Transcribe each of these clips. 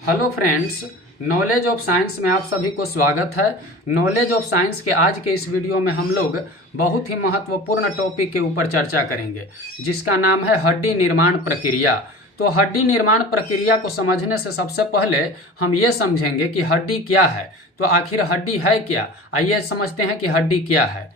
Hello friends, knowledge of science में आप सभी को स्वागत है। नॉलेज ऑफ साइंस के आज के इस वीडियो में हम लोग बहुत ही महत्वपूर्ण टॉपिक के ऊपर चर्चा करेंगे, जिसका नाम है हड्डी निर्माण प्रक्रिया। तो हड्डी निर्माण प्रक्रिया को समझने से सबसे पहले हम ये समझेंगे कि हड्डी क्या है। तो आखिर हड्डी है क्या, आइए समझते हैं कि हड्डी क्या है।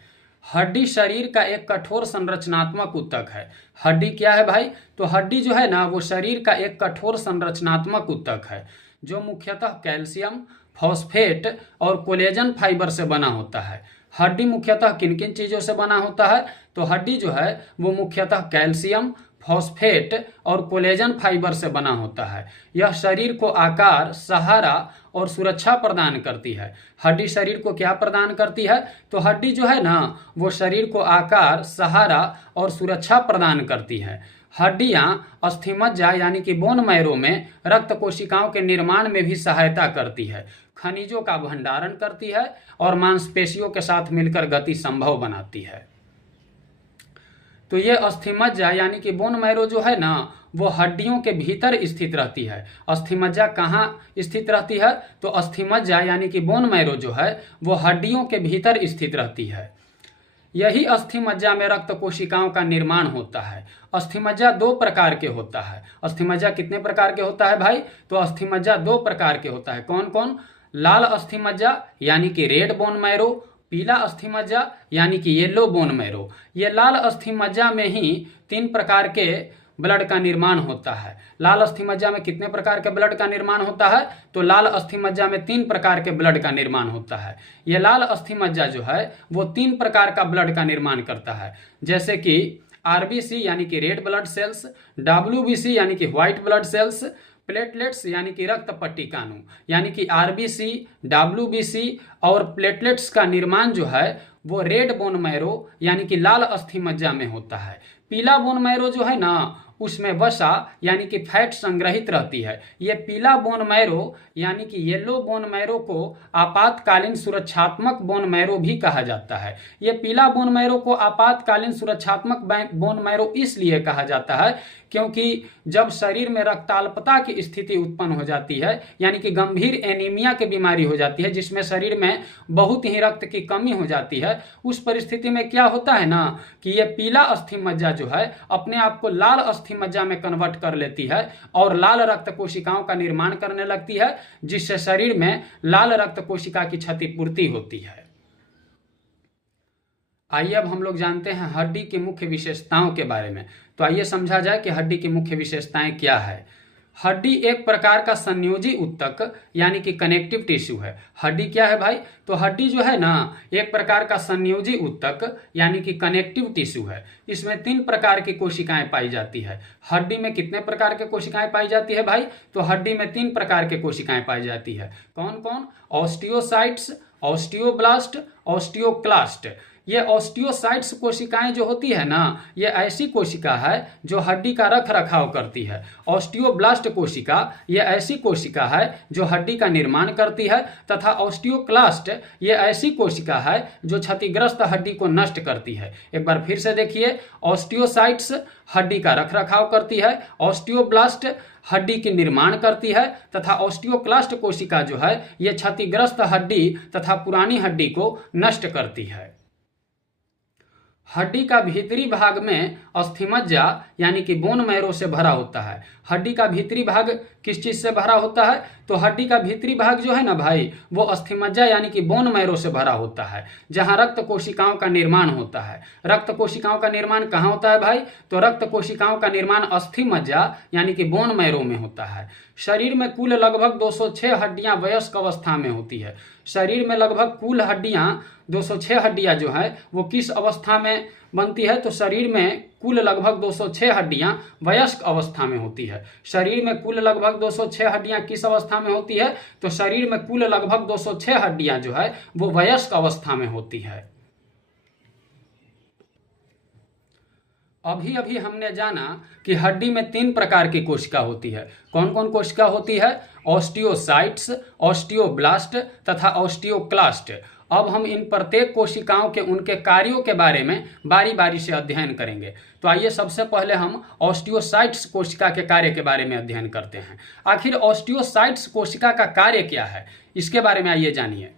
हड्डी शरीर का एक कठोर संरचनात्मक ऊतक है। हड्डी क्या है भाई? तो हड्डी जो है ना, वो शरीर का एक कठोर संरचनात्मक ऊतक है जो मुख्यतः कैल्शियम, फॉस्फेट और कोलेजन फाइबर से बना होता है। हड्डी मुख्यतः किन किन चीज़ों से बना होता है? तो हड्डी जो है वो मुख्यतः कैल्शियम, फॉस्फेट और कोलेजन फाइबर से बना होता है। यह शरीर को आकार, सहारा और सुरक्षा प्रदान करती है। हड्डी शरीर को क्या प्रदान करती है? तो हड्डी जो है ना, वो शरीर को आकार, सहारा और सुरक्षा प्रदान करती है। हड्डियां अस्थिमज्जा यानी कि बोन मैरो में रक्त कोशिकाओं के निर्माण में भी सहायता करती है, खनिजों का भंडारण करती है और मांसपेशियों के साथ मिलकर गति संभव बनाती है। तो ये अस्थिमज्जा यानी कि बोन मैरो जो है ना, वो हड्डियों के भीतर स्थित रहती है। अस्थिमज्जा कहाँ स्थित रहती है? तो अस्थिमज्जा यानी कि बोन मैरो जो है वो हड्डियों के भीतर स्थित रहती है। यही अस्थिमज्जा में रक्त कोशिकाओं का निर्माण होता है। अस्थिमज्जा दो प्रकार के होता है। अस्थिमज्जा कितने प्रकार के होता है भाई? तो अस्थिमज्जा दो प्रकार के होता है। कौन कौन? लाल अस्थिमज्जा यानी कि रेड बोन मैरो, पीला अस्थिमज्जा यानी कि येलो बोन मैरो। ये लाल अस्थिमज्जा में ही 3 प्रकार के ब्लड का निर्माण होता है। लाल अस्थिमज्जा में कितने प्रकार के ब्लड का निर्माण होता है? तो लाल अस्थिमज्जा में 3 प्रकार के ब्लड का निर्माण होता है। ये लाल अस्थिमज्जा जो है वो 3 प्रकार का ब्लड का निर्माण करता है, जैसे कि आरबीसी यानी कि रेड ब्लड सेल्स, डब्ल्यूबीसी यानी कि व्हाइट ब्लड सेल्स, प्लेटलेट्स यानी कि रक्त पट्टिकाणु यानी कि आरबीसी, डब्ल्यूबीसी और प्लेटलेट्स का निर्माण जो है वो रेड बोन मैरो यानी कि लाल अस्थिमज्जा में होता है। पीला बोन मैरो जो है ना, उसमें वसा यानी कि फैट संग्रहित रहती है। ये पीला बोन मैरो यानी कि येलो बोन मैरो को आपातकालीन सुरक्षात्मक बोन मैरो भी कहा जाता है। ये पीला बोन मैरो को आपातकालीन सुरक्षात्मक बोन मैरो इसलिए कहा जाता है क्योंकि जब शरीर में रक्ताल्पता की स्थिति उत्पन्न हो जाती है, यानी कि गंभीर एनीमिया की बीमारी हो जाती है, जिसमें शरीर में बहुत ही रक्त की कमी हो जाती है, उस परिस्थिति में क्या होता है ना कि ये पीला अस्थिमज्जा जो है अपने आप को लाल अस्थिमज्जा में कन्वर्ट कर लेती है और लाल रक्त कोशिकाओं का निर्माण करने लगती है, जिससे शरीर में लाल रक्त कोशिका की क्षतिपूर्ति होती है। आइए अब हम लोग जानते हैं हड्डी की मुख्य विशेषताओं के बारे में। तो आइए समझा जाए कि हड्डी की मुख्य विशेषताएं क्या है। हड्डी एक प्रकार का संयोजी ऊतक यानी कि कनेक्टिव टिश्यू है। हड्डी क्या है भाई? तो हड्डी जो है ना, एक प्रकार का संयोजी ऊतक यानी कि कनेक्टिव टिश्यू है। इसमें 3 प्रकार की कोशिकाएं पाई जाती है। हड्डी में कितने प्रकार के कोशिकाएं पाई जाती है भाई? तो हड्डी में 3 प्रकार के कोशिकाएं पाई जाती है। कौन कौन? Osteocytes, osteoblast, osteoclast. ये ऑस्टियोसाइट्स कोशिकाएं जो होती है ना, ये ऐसी कोशिका है जो हड्डी का रख रखाव करती है। ऑस्टियोब्लास्ट कोशिका ये ऐसी कोशिका है जो हड्डी का निर्माण करती है, तथा ऑस्टियोक्लास्ट ये ऐसी कोशिका है जो क्षतिग्रस्त हड्डी को नष्ट करती है। एक बार फिर से देखिए, ऑस्टियोसाइट्स हड्डी का रख रखाव करती है, ऑस्टियोब्लास्ट हड्डी की निर्माण करती है, तथा ऑस्टियोक्लास्ट कोशिका जो है ये क्षतिग्रस्त हड्डी तथा पुरानी हड्डी को नष्ट करती है। हड्डी का भीतरी भाग में अस्थिमज्जा यानी कि बोन मैरो से भरा होता है। हड्डी का भीतरी भाग किस चीज से भरा होता है? तो हड्डी का भीतरी भाग जो है ना भाई, वो अस्थिमज्जा यानी कि बोन मैरो से भरा होता है, जहां रक्त कोशिकाओं का निर्माण होता है। रक्त कोशिकाओं का निर्माण कहाँ होता है भाई? तो रक्त कोशिकाओं का निर्माण अस्थिमज्जा यानी कि बोन मैरो में होता है। शरीर में कुल लगभग 206 हड्डियां वयस्क अवस्था में होती है। शरीर में लगभग कुल हड्डियां 206 हड्डियां जो है वो किस अवस्था में बनती है? तो शरीर में कुल लगभग 206 हड्डियां वयस्क अवस्था में होती है। शरीर में कुल लगभग 206 हड्डियां किस अवस्था में होती है? तो शरीर में कुल लगभग 206 हड्डियां जो है वो वयस्क अवस्था में होती है। अभी अभी हमने जाना कि हड्डी में 3 प्रकार की कोशिका होती है। कौन कौन कोशिका होती है? ऑस्टियोसाइट्स, ऑस्टियोब्लास्ट तथा ऑस्टियोक्लास्ट। अब हम इन प्रत्येक कोशिकाओं के उनके कार्यों के बारे में बारी बारी से अध्ययन करेंगे। तो आइए सबसे पहले हम ऑस्टियोसाइट्स कोशिका के कार्य के बारे में अध्ययन करते हैं। आखिर ऑस्टियोसाइट्स कोशिका का कार्य क्या है, इसके बारे में आइए जानिए।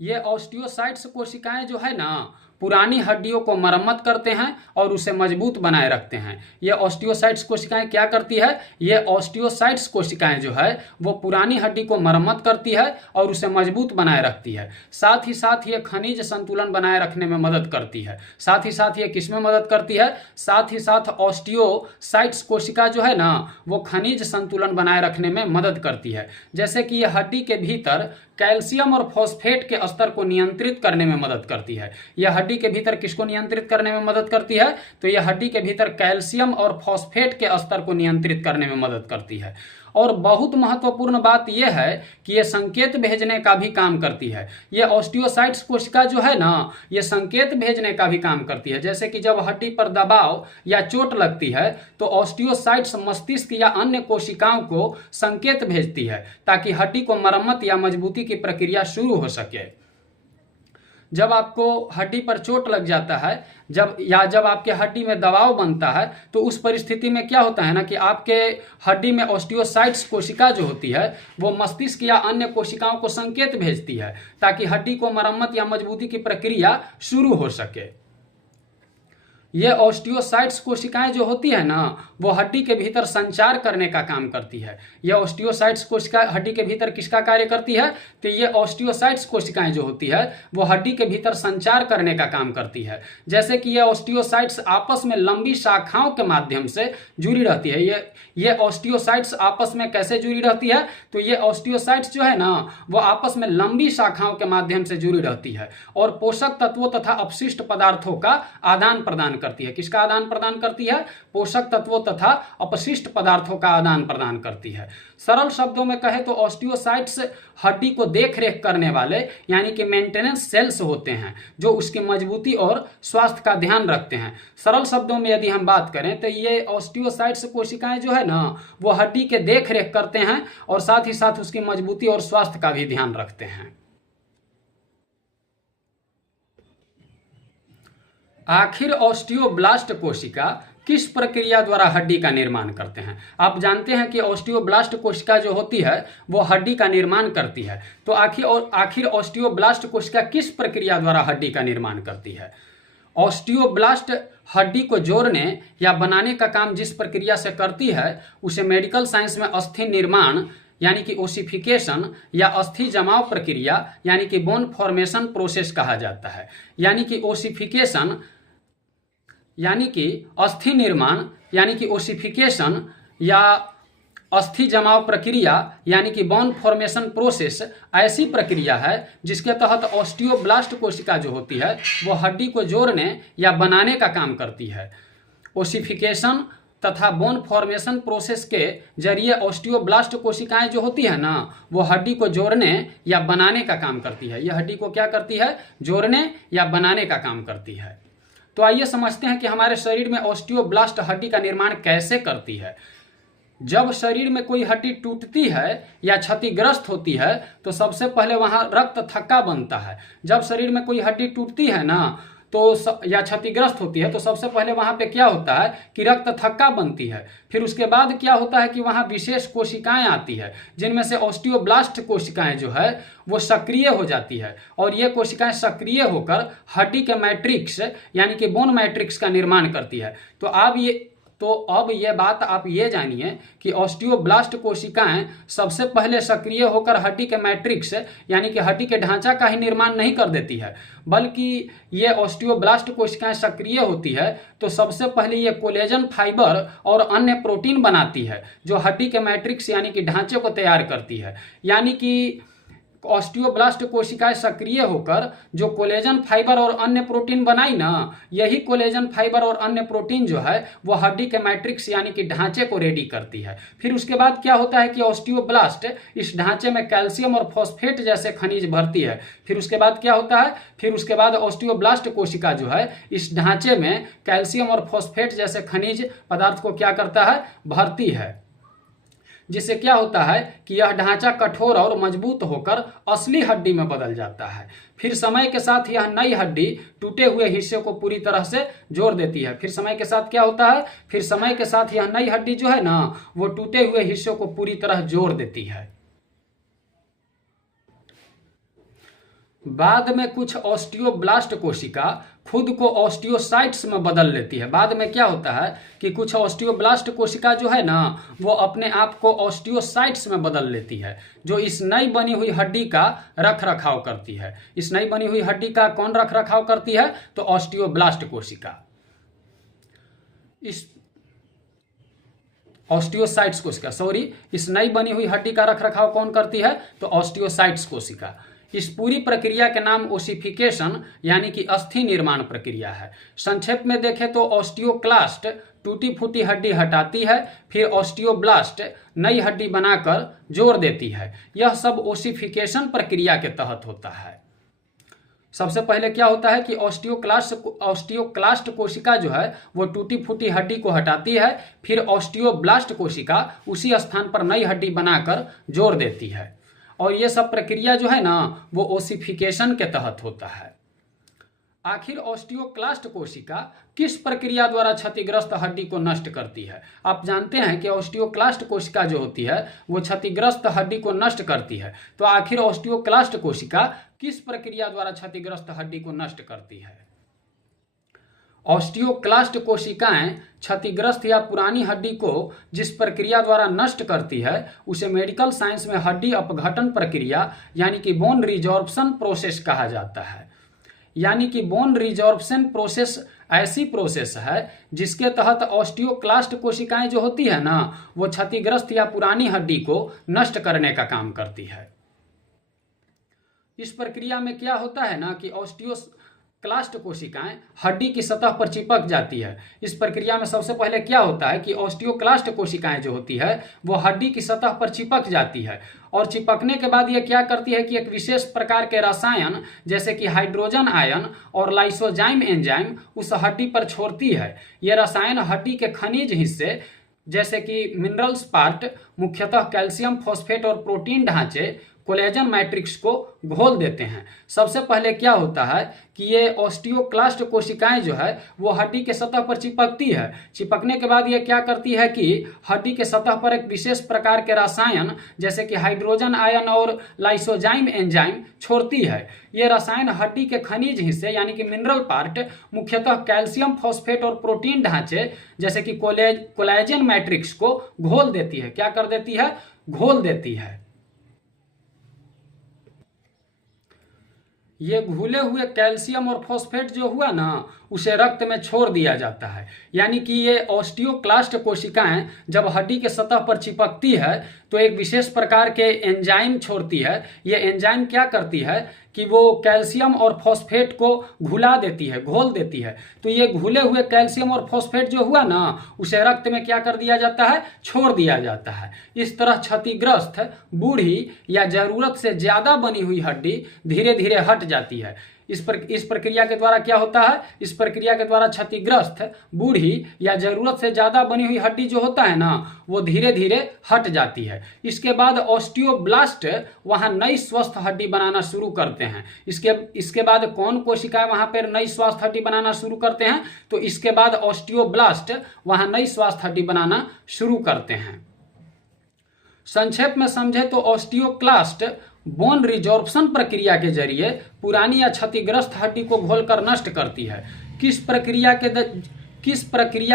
ये ऑस्टियोसाइट्स कोशिकाएं जो है ना, पुरानी हड्डियों को मरम्मत करते हैं और उसे मजबूत बनाए रखते हैं। ये ऑस्टियोसाइट्स कोशिकाएं क्या करती है, ये ऑस्टियोसाइट्स कोशिकाएं जो है वो पुरानी हड्डी को मरम्मत करती है और उसे मजबूत बनाए रखती है। साथ ही साथ ये खनिज संतुलन बनाए रखने में मदद करती है। साथ ही साथ ये किसमें मदद करती है, साथ ही साथ ऑस्टियोसाइट्स कोशिका जो है ना, वो खनिज संतुलन बनाए रखने में मदद करती है। जैसे कि ये हड्डी के भीतर कैल्शियम और फॉस्फेट के स्तर को नियंत्रित करने में मदद करती है। यह हड्डी के भीतर किसको नियंत्रित करने में मदद करती है, तो यह हड्डी के भीतर कैल्शियम और फॉस्फेट के स्तर को नियंत्रित करने में मदद करती है। और बहुत महत्वपूर्ण बात यह है कि यह संकेत भेजने का भी काम करती है। यह ऑस्टियोसाइट्स कोशिका जो है ना, यह संकेत भेजने का भी काम करती है। जैसे कि जब हड्डी पर दबाव या चोट लगती है तो ऑस्टियोसाइट्स मस्तिष्क या अन्य कोशिकाओं को संकेत भेजती है ताकि हड्डी को मरम्मत या मजबूती की प्रक्रिया शुरू हो सके। जब आपको हड्डी पर चोट लग जाता है, जब आपके हड्डी में दबाव बनता है, तो उस परिस्थिति में क्या होता है ना कि आपके हड्डी में ऑस्टियोसाइट्स कोशिका जो होती है वो मस्तिष्क या अन्य कोशिकाओं को संकेत भेजती है ताकि हड्डी को मरम्मत या मजबूती की प्रक्रिया शुरू हो सके। ये ऑस्टियोसाइट्स कोशिकाएं जो होती है ना, वो हड्डी के भीतर संचार करने का काम करती है। ये ऑस्टियोसाइट्स कोशिका हड्डी के भीतर किसका कार्य करती है, तो ये ऑस्टियोसाइट्स कोशिकाएं जो होती है वो हड्डी के भीतर संचार करने का काम करती है। जैसे कि ये ऑस्टियोसाइट्स आपस में लंबी शाखाओं के माध्यम से जुड़ी रहती है। ये ऑस्टियोसाइट्स आपस में कैसे जुड़ी रहती है, तो ये ऑस्टियोसाइट्स जो है ना, वो आपस में लंबी शाखाओं के माध्यम से जुड़ी रहती है और पोषक तत्वों तथा अपशिष्ट पदार्थों का आदान प्रदान करती है। किसका आदान प्रदान करती है, पोषक तत्वों तथा अपशिष्ट पदार्थों का आदान प्रदान करती है। सरल शब्दों में कहे तो ऑस्टियोसाइट्स हड्डी को देख रेख करने वाले यानी कि मेंटेनेंस सेल्स होते हैं जो उसकी मजबूती और स्वास्थ्य का ध्यान रखते हैं। सरल शब्दों में यदि हम बात करें तो ये ऑस्टियोसाइट्स कोशिकाएं जो है ना, वो हड्डी के देख रेख करते हैं और साथ ही साथ उसकी मजबूती और स्वास्थ्य का भी ध्यान रखते हैं। आखिर ऑस्टियोब्लास्ट कोशिका किस प्रक्रिया द्वारा हड्डी का निर्माण करते हैं। आप जानते हैं कि ऑस्टियोब्लास्ट कोशिका जो होती है वो हड्डी का निर्माण करती है। तो आखिर ऑस्टियोब्लास्ट कोशिका किस प्रक्रिया द्वारा हड्डी का निर्माण करती है। ऑस्टियोब्लास्ट हड्डी को जोड़ने या बनाने का काम जिस प्रक्रिया से करती है उसे मेडिकल साइंस में अस्थि निर्माण यानी कि ओसिफिकेशन या अस्थि जमाव प्रक्रिया यानी कि बोन फॉर्मेशन प्रोसेस कहा जाता है। यानी कि ओसिफिकेशन यानी कि अस्थि निर्माण यानी कि ओसिफिकेशन या अस्थि जमाव प्रक्रिया यानी कि बोन फॉर्मेशन प्रोसेस ऐसी प्रक्रिया है जिसके तहत ऑस्टियोब्लास्ट कोशिका जो होती है वो हड्डी को जोड़ने या बनाने का काम करती है। ओसिफिकेशन तथा बोन फॉर्मेशन प्रोसेस के जरिए ऑस्टियोब्लास्ट कोशिकाएं जो होती है ना, वो हड्डी को जोड़ने या बनाने का काम करती है। यह हड्डी को क्या करती है, जोड़ने या बनाने का काम करती है। तो आइए समझते हैं कि हमारे शरीर में ऑस्टियोब्लास्ट हड्डी का निर्माण कैसे करती है। जब शरीर में कोई हड्डी टूटती है या क्षतिग्रस्त होती है तो सबसे पहले वहां रक्त थक्का बनता है। जब शरीर में कोई हड्डी टूटती है ना या क्षतिग्रस्त होती है तो सबसे पहले वहां पे क्या होता है कि रक्त थक्का बनती है। फिर उसके बाद क्या होता है कि वहां विशेष कोशिकाएं आती है जिनमें से ऑस्टियोब्लास्ट कोशिकाएं जो है वो सक्रिय हो जाती है और ये कोशिकाएं सक्रिय होकर हड्डी के मैट्रिक्स यानी कि बोन मैट्रिक्स का निर्माण करती है। तो अब ये बात आप ये जानिए कि ऑस्टियोब्लास्ट कोशिकाएं सबसे पहले सक्रिय होकर हड्डी के मैट्रिक्स यानी कि हड्डी के ढांचा का ही निर्माण नहीं कर देती है, बल्कि ये ऑस्टियोब्लास्ट कोशिकाएं सक्रिय होती है तो सबसे पहले ये कोलेजन फाइबर और अन्य प्रोटीन बनाती है जो हड्डी के मैट्रिक्स यानी कि ढांचे को तैयार करती है। यानी कि ऑस्टियोब्लास्ट कोशिकाएं सक्रिय होकर जो कोलेजन फाइबर और अन्य प्रोटीन बनाई ना, यही कोलेजन फाइबर और अन्य प्रोटीन जो है वो हड्डी के मैट्रिक्स यानी कि ढांचे को रेडी करती है। फिर उसके बाद क्या होता है कि ऑस्टियोब्लास्ट इस ढांचे में कैल्शियम और फॉस्फेट जैसे खनिज भरती है। फिर उसके बाद क्या होता है, फिर उसके बाद ऑस्टियोब्लास्ट कोशिका जो है इस ढांचे में कैल्शियम और फॉस्फेट जैसे खनिज पदार्थ को क्या करता है, भरती है। जिससे क्या होता है कि यह ढांचा कठोर और मजबूत होकर असली हड्डी में बदल जाता है। फिर समय के साथ यह नई हड्डी टूटे हुए हिस्से को पूरी तरह से जोड़ देती है। फिर समय के साथ क्या होता है, फिर समय के साथ यह नई हड्डी जो है ना, वो टूटे हुए हिस्सों को पूरी तरह जोड़ देती है। बाद में कुछ ऑस्टियोब्लास्ट कोशिका खुद को ऑस्टियोसाइट्स में बदल लेती है। बाद में क्या होता है कि कुछ ऑस्टियोब्लास्ट कोशिका जो है ना, वो अपने आप को ऑस्टियोसाइट्स में बदल लेती है, जो इस नई बनी हुई हड्डी का रख रखाव करती है। इस नई बनी हुई हड्डी का कौन रख रखाव करती है, तो ऑस्टियोब्लास्ट कोशिका। इस ऑस्टियोसाइट्स कोशिका, सॉरी, इस नई बनी हुई हड्डी का रख रखाव कौन करती है, तो ऑस्टियोसाइट्स कोशिका। इस पूरी प्रक्रिया के नाम ओसिफिकेशन यानी कि अस्थि निर्माण प्रक्रिया है। संक्षेप में देखें तो ऑस्टियोक्लास्ट टूटी फूटी हड्डी हटाती है, फिर ऑस्टियोब्लास्ट नई हड्डी बनाकर जोड़ देती है। यह सब ओसिफिकेशन प्रक्रिया के तहत होता है। सबसे पहले क्या होता है कि ऑस्टियोक्लास्ट कोशिका जो है वो टूटी फूटी हड्डी को हटाती है, फिर ऑस्टियोब्लास्ट कोशिका उसी स्थान पर नई हड्डी बनाकर जोड़ देती है। और ये सब प्रक्रिया जो है ना, वो ओसिफिकेशन के तहत होता है। आखिर ऑस्टियोक्लास्ट कोशिका किस प्रक्रिया द्वारा क्षतिग्रस्त हड्डी को नष्ट करती है? आप जानते हैं कि ऑस्टियोक्लास्ट कोशिका जो होती है वो क्षतिग्रस्त हड्डी को नष्ट करती है। तो आखिर ऑस्टियोक्लास्ट कोशिका किस प्रक्रिया द्वारा क्षतिग्रस्त हड्डी को नष्ट करती है? ऑस्टियोक्लास्ट कोशिकाएं क्षतिग्रस्त या पुरानी हड्डी को जिस प्रक्रिया द्वारा नष्ट करती है उसे मेडिकल साइंस में हड्डी अपघटन प्रक्रिया यानी कि बोन रिजॉर्प्शन प्रोसेस कहा जाता है। यानी कि बोन रिजॉर्प्शन प्रोसेस ऐसी प्रोसेस है जिसके तहत ऑस्टियोक्लास्ट कोशिकाएं जो होती है ना, वो क्षतिग्रस्त या पुरानी हड्डी को नष्ट करने का काम करती है। इस प्रक्रिया में क्या होता है ना कि ऑस्टियोक्लास्ट कोशिकाएं हड्डी की सतह पर चिपक जाती है। इस प्रक्रिया में सबसे पहले क्या होता है कि ऑस्टियोक्लास्ट कोशिकाएं जो होती है वो हड्डी की सतह पर चिपक जाती है, और चिपकने के बाद ये क्या करती है कि एक विशेष प्रकार के रसायन जैसे कि हाइड्रोजन आयन और लाइसोजाइम एंजाइम उस हड्डी पर छोड़ती है। ये रसायन हड्डी के खनिज हिस्से जैसे कि मिनरल्स पार्ट, मुख्यतः कैल्शियम फॉस्फेट और प्रोटीन ढांचे, कोलेजन मैट्रिक्स को घोल देते हैं। सबसे पहले क्या होता है कि ये ऑस्टियोक्लास्ट कोशिकाएं जो है वो हड्डी के सतह पर चिपकती है। चिपकने के बाद ये क्या करती है कि हड्डी के सतह पर एक विशेष प्रकार के रसायन जैसे कि हाइड्रोजन आयन और लाइसोजाइम एंजाइम छोड़ती है। ये रसायन हड्डी के खनिज हिस्से यानी कि मिनरल पार्ट, मुख्यतः कैल्शियम फॉस्फेट और प्रोटीन ढांचे जैसे कि कोलेजन मैट्रिक्स को घोल देती है। क्या कर देती है? घोल देती है। ये घुले हुए कैल्शियम और फॉस्फेट जो हुआ ना, उसे रक्त में छोड़ दिया जाता है। यानी कि ये ऑस्टियोक्लास्ट कोशिकाएं जब हड्डी के सतह पर चिपकती है तो एक विशेष प्रकार के एंजाइम छोड़ती है। ये एंजाइम क्या करती है कि वो कैल्शियम और फॉस्फेट को घुला देती है, घोल देती है। तो ये घुले हुए कैल्शियम और फॉस्फेट जो हुआ ना, उसे रक्त में क्या कर दिया जाता है? छोड़ दिया जाता है। इस तरह क्षतिग्रस्त, बूढ़ी या जरूरत से ज्यादा बनी हुई हड्डी धीरे धीरे हट जाती है। इस प्रक्रिया के द्वारा क्या होता है? इस प्रक्रिया के द्वारा क्षतिग्रस्त, बूढ़ी या जरूरत से ज्यादा बनी हुई हड्डी जो होता है ना, वो धीरे धीरे हट जाती है। इसके बाद ऑस्टियोब्लास्ट वहां नई स्वस्थ हड्डी बनाना शुरू करते हैं। इसके बाद कौन कोशिकाएं वहां पर नई स्वस्थ हड्डी बनाना शुरू करते हैं? तो इसके बाद ऑस्टियोब्लास्ट वहां नई स्वस्थ हड्डी बनाना शुरू करते हैं। संक्षेप में समझे तो ऑस्टियोक्लास्ट बोन रिजॉर्प्शन प्रक्रिया के जरिए पुरानी या क्षतिग्रस्त हड्डी को घोलकर नष्ट करती है। किस प्रक्रिया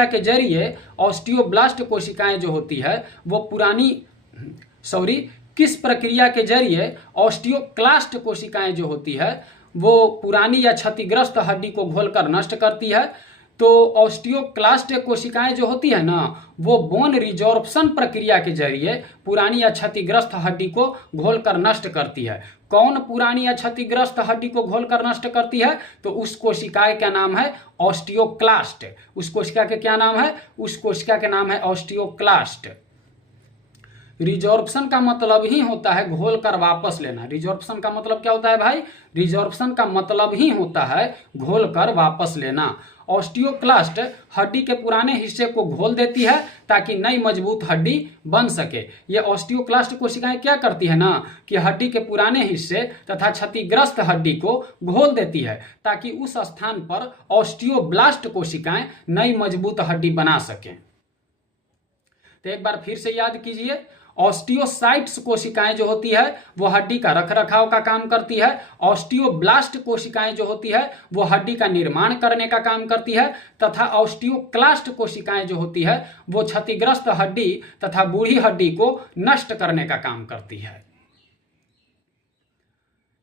के जरिए ऑस्टियोब्लास्ट कोशिकाएं जो होती है वो किस प्रक्रिया के जरिए ऑस्टियोक्लास्ट कोशिकाएं जो होती है वो पुरानी या क्षतिग्रस्त हड्डी को घोलकर नष्ट करती है? तो ऑस्टियोक्लास्ट कोशिकाएं जो होती है ना, वो बोन रिजॉर्प्शन प्रक्रिया के जरिए पुरानी या क्षतिग्रस्त हड्डी को घोलकर नष्ट करती है। कौन पुरानी या क्षतिग्रस्त हड्डी को घोलकर नष्ट करती है? तो उस कोशिका का नाम है ऑस्टियोक्लास्ट। उस कोशिका के क्या नाम है? उस कोशिका के नाम है ऑस्टियोक्लास्ट। रिजॉर्प्शन का मतलब ही होता है घोल कर वापस लेना। रिजॉर्प्शन का मतलब क्या होता है भाई? रिजॉर्प्शन का मतलब ही होता है घोल कर वापस लेना। ऑस्टियोक्लास्ट हड्डी के पुराने हिस्से को घोल देती है ताकि नई मजबूत हड्डी बन सके। ये ऑस्टियोक्लास्ट कोशिकाएं क्या करती है ना कि हड्डी के पुराने हिस्से तथा क्षतिग्रस्त हड्डी को घोल देती है ताकि उस स्थान पर ऑस्टियोब्लास्ट कोशिकाएं नई मजबूत हड्डी बना सकें। तो एक बार फिर से याद कीजिए, ऑस्टियोसाइट्स कोशिकाएं जो होती है वो हड्डी का रखरखाव का काम करती है। ऑस्टियोब्लास्ट कोशिकाएं जो होती है वो हड्डी का निर्माण करने का काम करती है तथा ऑस्टियोक्लास्ट कोशिकाएं जो होती है वो क्षतिग्रस्त हड्डी तथा बूढ़ी हड्डी को नष्ट करने का काम करती है।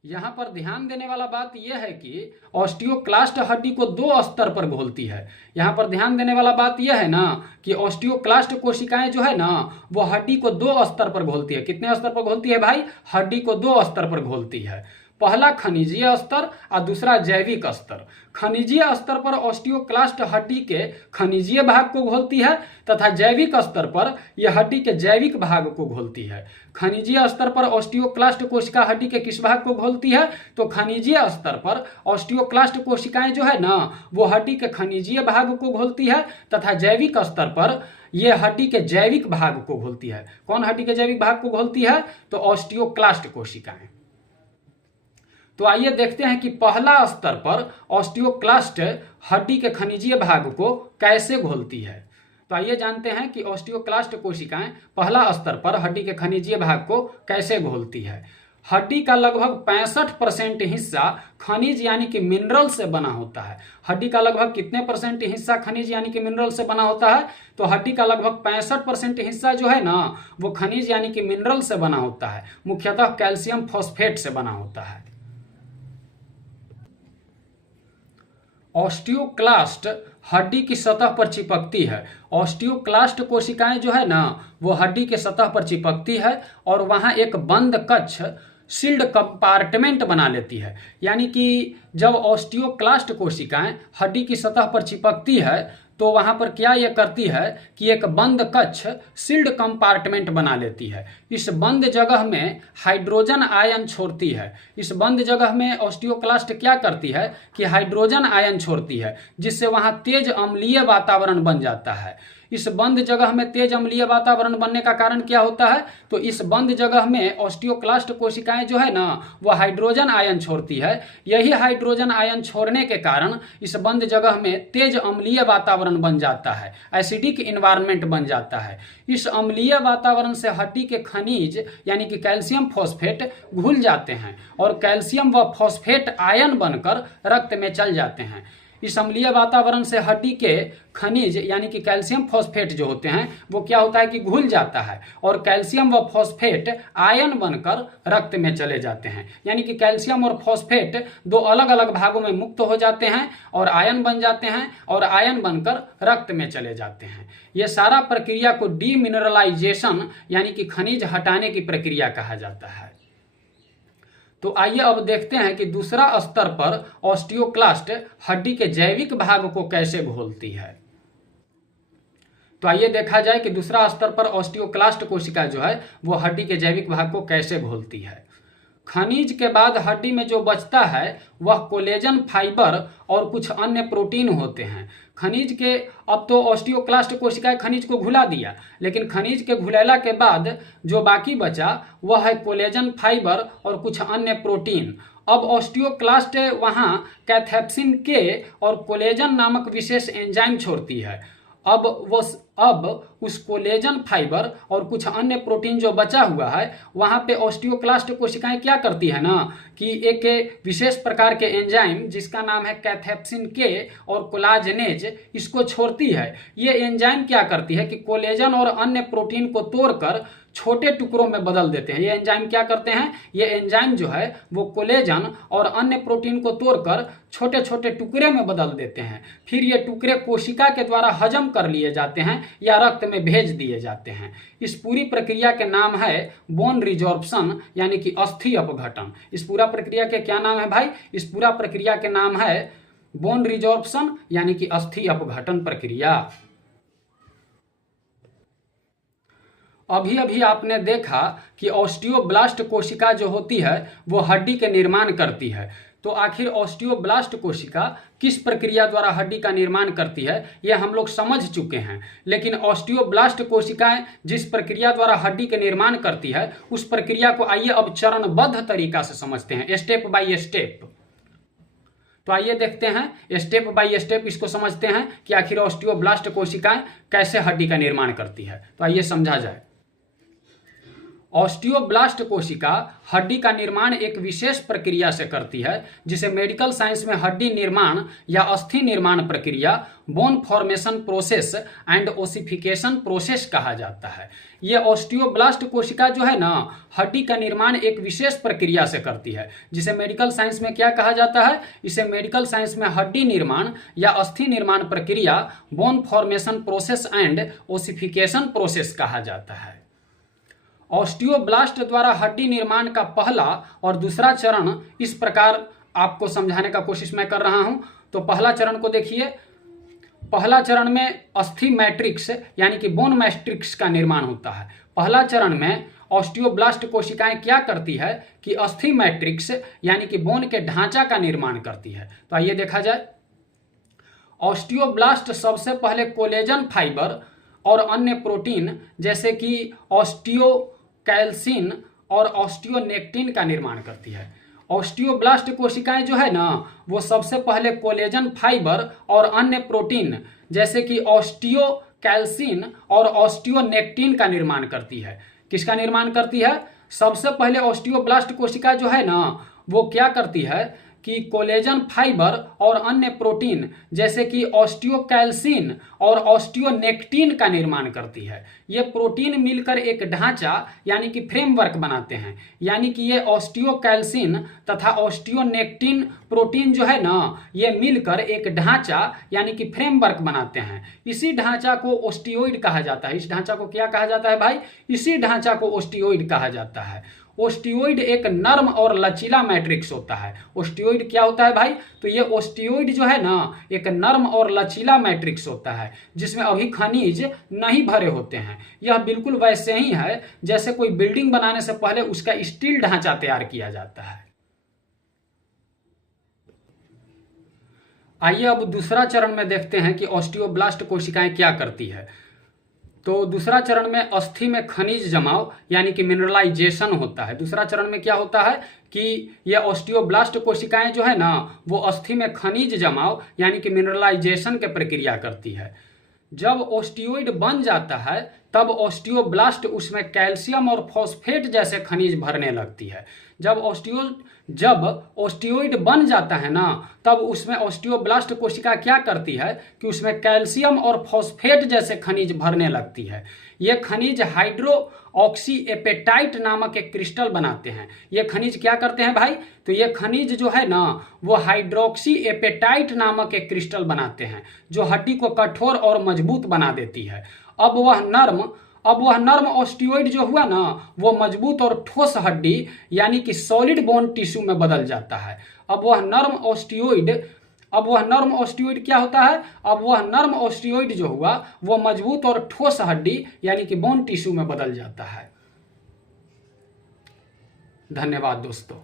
यहां पर ध्यान देने वाला बात यह है कि ऑस्टियोक्लास्ट हड्डी को दो स्तर पर घोलती है। यहां पर ध्यान देने वाला बात यह है ना कि ऑस्टियोक्लास्ट कोशिकाएं जो है ना वो हड्डी को दो स्तर पर घोलती है। कितने स्तर पर घोलती है भाई? हड्डी को दो स्तर पर घोलती है। पहला खनिजीय स्तर और दूसरा जैविक स्तर। खनिजीय स्तर पर ऑस्टियोक्लास्ट हड्डी के खनिजीय भाग को घोलती है तथा जैविक स्तर पर यह हड्डी के जैविक भाग को घोलती है। खनिजीय स्तर पर ऑस्टियोक्लास्ट कोशिका हड्डी के किस भाग को घोलती है? तो खनिजीय स्तर पर ऑस्टियोक्लास्ट कोशिकाएं जो है ना वो हड्डी के खनिजीय भाग को घोलती है तथा जैविक स्तर पर यह हड्डी के जैविक भाग को घोलती है। कौन हड्डी के जैविक भाग को घोलती है? तो ऑस्टियोक्लास्ट कोशिकाएं। तो आइए देखते हैं कि पहला स्तर पर ऑस्टियोक्लास्ट हड्डी के खनिजीय भाग को कैसे घोलती है। तो आइए जानते हैं कि ऑस्टियोक्लास्ट कोशिकाएं पहला स्तर पर हड्डी के खनिजीय भाग को कैसे घोलती है। हड्डी का लगभग 65% हिस्सा खनिज यानी कि मिनरल से बना होता है। हड्डी का लगभग कितने परसेंट हिस्सा खनिज यानी कि मिनरल से बना होता है? तो हड्डी का लगभग 65% हिस्सा जो है ना वो खनिज यानी कि मिनरल से बना होता है। मुख्यतः कैल्शियम फॉस्फेट से बना होता है। ऑस्टियोक्लास्ट हड्डी की सतह पर चिपकती है। ऑस्टियोक्लास्ट कोशिकाएं जो है ना वो हड्डी के सतह पर चिपकती है और वहां एक बंद कक्ष सील्ड कंपार्टमेंट बना लेती है। यानी कि जब ऑस्टियोक्लास्ट कोशिकाएं हड्डी की सतह पर चिपकती है तो वहां पर क्या ये करती है कि एक बंद कक्ष सील्ड कंपार्टमेंट बना लेती है। इस बंद जगह में हाइड्रोजन आयन छोड़ती है। इस बंद जगह में ऑस्टियोक्लास्ट क्या करती है कि हाइड्रोजन आयन छोड़ती है जिससे वहां तेज अम्लीय वातावरण बन जाता है। इस बंद जगह में तेज अम्लीय वातावरण बनने का कारण क्या होता है? तो इस बंद जगह में ऑस्टियोक्लास्ट कोशिकाएं जो है ना वो हाइड्रोजन आयन छोड़ती है। यही हाइड्रोजन आयन छोड़ने के कारण इस बंद जगह में तेज अम्लीय वातावरण बन जाता है, एसिडिक इन्वायरमेंट बन जाता है। इस अम्लीय वातावरण से हड्डी के खनिज यानी कि कैल्शियम फॉस्फेट घुल जाते हैं और कैल्शियम व फॉस्फेट आयन बनकर रक्त में चल जाते हैं। इस अम्लीय वातावरण से हड्डी के खनिज यानी कि कैल्शियम फॉस्फेट जो होते हैं वो क्या होता है कि घुल जाता है और कैल्शियम व फॉस्फेट आयन बनकर रक्त में चले जाते हैं। यानी कि कैल्शियम और फॉस्फेट दो अलग अलग भागों में मुक्त हो जाते हैं और आयन बन जाते हैं और आयन बनकर रक्त में चले जाते हैं। यह सारा प्रक्रिया को डीमिनरलाइजेशन यानी कि खनिज हटाने की प्रक्रिया कहा जाता है। तो आइए अब देखते हैं कि दूसरा स्तर पर ऑस्टियोक्लास्ट हड्डी के जैविक भाग को कैसे घोलती है। तो आइए देखा जाए कि दूसरा स्तर पर ऑस्टियोक्लास्ट कोशिका जो है वो हड्डी के जैविक भाग को कैसे घोलती है। खनिज के बाद हड्डी में जो बचता है वह कोलेजन फाइबर और कुछ अन्य प्रोटीन होते हैं। खनिज के अब तो ऑस्टियोक्लास्ट कोशिकाएं खनिज को घुला दिया, लेकिन खनिज के घुलेला के बाद जो बाकी बचा वह है कोलेजन फाइबर और कुछ अन्य प्रोटीन। अब ऑस्टियोक्लास्ट वहां कैथेप्सिन के और कोलेजन नामक विशेष एंजाइम छोड़ती है। अब उस कोलेजन फाइबर और कुछ अन्य प्रोटीन जो बचा हुआ है वहां पे ऑस्टियोक्लास्ट कोशिकाएं क्या करती है ना कि एक विशेष प्रकार के एंजाइम जिसका नाम है कैथेप्सिन के और कोलाजनेज इसको छोड़ती है। ये एंजाइम क्या करती है कि कोलेजन और अन्य प्रोटीन को तोड़कर छोटे टुकड़ों में बदल देते हैं। ये एंजाइम क्या करते हैं? ये एंजाइम जो है वो कोलेजन और अन्य प्रोटीन को तोड़कर छोटे छोटे टुकड़े में बदल देते हैं। फिर ये टुकड़े कोशिका के द्वारा हजम कर लिए जाते हैं या रक्त में भेज दिए जाते हैं। इस पूरी प्रक्रिया के नाम है बोन रिजॉर्प्शन यानी कि अस्थि अपघटन। इस पूरा प्रक्रिया के क्या नाम है भाई? इस पूरा प्रक्रिया के नाम है बोन रिजॉर्प्शन यानी कि अस्थि अपघटन प्रक्रिया। अभी अभी आपने देखा कि ऑस्टियोब्लास्ट कोशिका जो होती है वो हड्डी के निर्माण करती है। तो आखिर ऑस्टियोब्लास्ट कोशिका किस प्रक्रिया द्वारा हड्डी का निर्माण करती है यह हम लोग समझ चुके हैं। लेकिन ऑस्टियोब्लास्ट कोशिकाएं जिस प्रक्रिया द्वारा हड्डी के निर्माण करती है उस प्रक्रिया को आइए अब चरणबद्ध तरीका से समझते हैं, स्टेप बाय स्टेप। तो आइए देखते हैं स्टेप बाय स्टेप, इसको समझते हैं कि आखिर ऑस्टियोब्लास्ट कोशिकाएं कैसे हड्डी का निर्माण करती है। तो आइए समझा जाए। ऑस्टियोब्लास्ट कोशिका हड्डी का निर्माण एक विशेष प्रक्रिया से करती है जिसे मेडिकल साइंस में हड्डी निर्माण या अस्थि निर्माण प्रक्रिया, bone formation process and ossification process कहा जाता है। ये ऑस्टियोब्लास्ट कोशिका जो है ना, हड्डी का निर्माण एक विशेष प्रक्रिया से करती है जिसे मेडिकल साइंस में क्या कहा जाता है, इसे मेडिकल साइंस में हड्डी निर्माण या अस्थि निर्माण प्रक्रिया, bone formation process and ossification process कहा जाता है। ऑस्टियोब्लास्ट द्वारा हड्डी निर्माण का पहला और दूसरा चरण इस प्रकार आपको समझाने का कोशिश मैं कर रहा हूं। तो पहला चरण को देखिए। पहला चरण में अस्थि मैट्रिक्स यानी कि बोन मैट्रिक्स का निर्माण होता है। पहला चरण में ऑस्टियोब्लास्ट कोशिकाएं क्या करती है कि अस्थि मैट्रिक्स यानी कि बोन के ढांचा का निर्माण करती है। तो आइए देखा जाए। ऑस्टियोब्लास्ट सबसे पहले कोलेजन फाइबर और अन्य प्रोटीन जैसे कि ऑस्टियोकैल्सिन और ऑस्टियोनेक्टिन का निर्माण करती है। ऑस्टियोब्लास्ट कोशिकाएं जो है ना, वो सबसे पहले कोलेजन फाइबर और अन्य प्रोटीन जैसे कि ऑस्टियोकैल्सिन और ऑस्टियोनेक्टिन का निर्माण करती है। किसका निर्माण करती है? सबसे पहले ऑस्टियोब्लास्ट कोशिका जो है ना, वो क्या करती है कि कोलेजन फाइबर और अन्य प्रोटीन जैसे कि ऑस्टियोकैल्सिन और ऑस्टियोनेक्टिन का निर्माण करती है। ये प्रोटीन मिलकर एक ढांचा यानी कि फ्रेमवर्क बनाते हैं। यानी कि ये ऑस्टियोकैल्सिन तथा ऑस्टियोनेक्टिन प्रोटीन जो है ना, ये मिलकर एक ढांचा यानी कि फ्रेमवर्क बनाते हैं। इसी ढांचा को ओस्टियोइड कहा जाता है। इस ढांचा को क्या कहा जाता है भाई? इसी ढांचा को ओस्टियोइड कहा जाता है। ओस्टियोइड एक नर्म और लचीला मैट्रिक्स होता है। ओस्टियोइड क्या होता है भाई? तो ये ओस्टियोइड जो है ना, एक नर्म और लचीला मैट्रिक्स होता है जिसमें अभी खनिज नहीं भरे होते हैं। यह बिल्कुल वैसे ही है जैसे कोई बिल्डिंग बनाने से पहले उसका स्टील ढांचा तैयार किया जाता है। आइए अब दूसरा चरण में देखते हैं कि ऑस्टियोब्लास्ट कोशिकाएं क्या करती है। तो दूसरा चरण में अस्थि में खनिज जमाव यानी कि मिनरलाइजेशन होता है। दूसरा चरण में क्या होता है कि ये ऑस्टियोब्लास्ट कोशिकाएं जो है ना, वो अस्थि में खनिज जमाव यानी कि मिनरलाइजेशन की प्रक्रिया करती है। जब ऑस्टियोइड बन जाता है तब ऑस्टियोब्लास्ट उसमें कैल्शियम और फॉस्फेट जैसे खनिज भरने लगती है। जब ऑस्टियोइड बन जाता है ना, तब उसमें ऑस्टियोब्लास्ट कोशिका क्या करती है कि उसमें कैल्शियम और फॉस्फेट जैसे खनिज भरने लगती है। ये खनिज हाइड्रोक्सी एपेटाइट नामक एक क्रिस्टल बनाते हैं। ये खनिज क्या करते हैं भाई? तो ये खनिज जो है ना, वो हाइड्रोक्सी एपेटाइट नामक एक क्रिस्टल बनाते हैं जो हड्डी को कठोर और मजबूत बना देती है। अब वह नर्म ऑस्टियोइड जो हुआ ना, वो मजबूत और ठोस हड्डी यानी कि सॉलिड बोन टिश्यू में बदल जाता है। अब वह नर्म ऑस्टियोइड क्या होता है? अब वह नर्म ऑस्टियोइड जो हुआ वो मजबूत और ठोस हड्डी यानी कि बोन टिश्यू में बदल जाता है। धन्यवाद दोस्तों।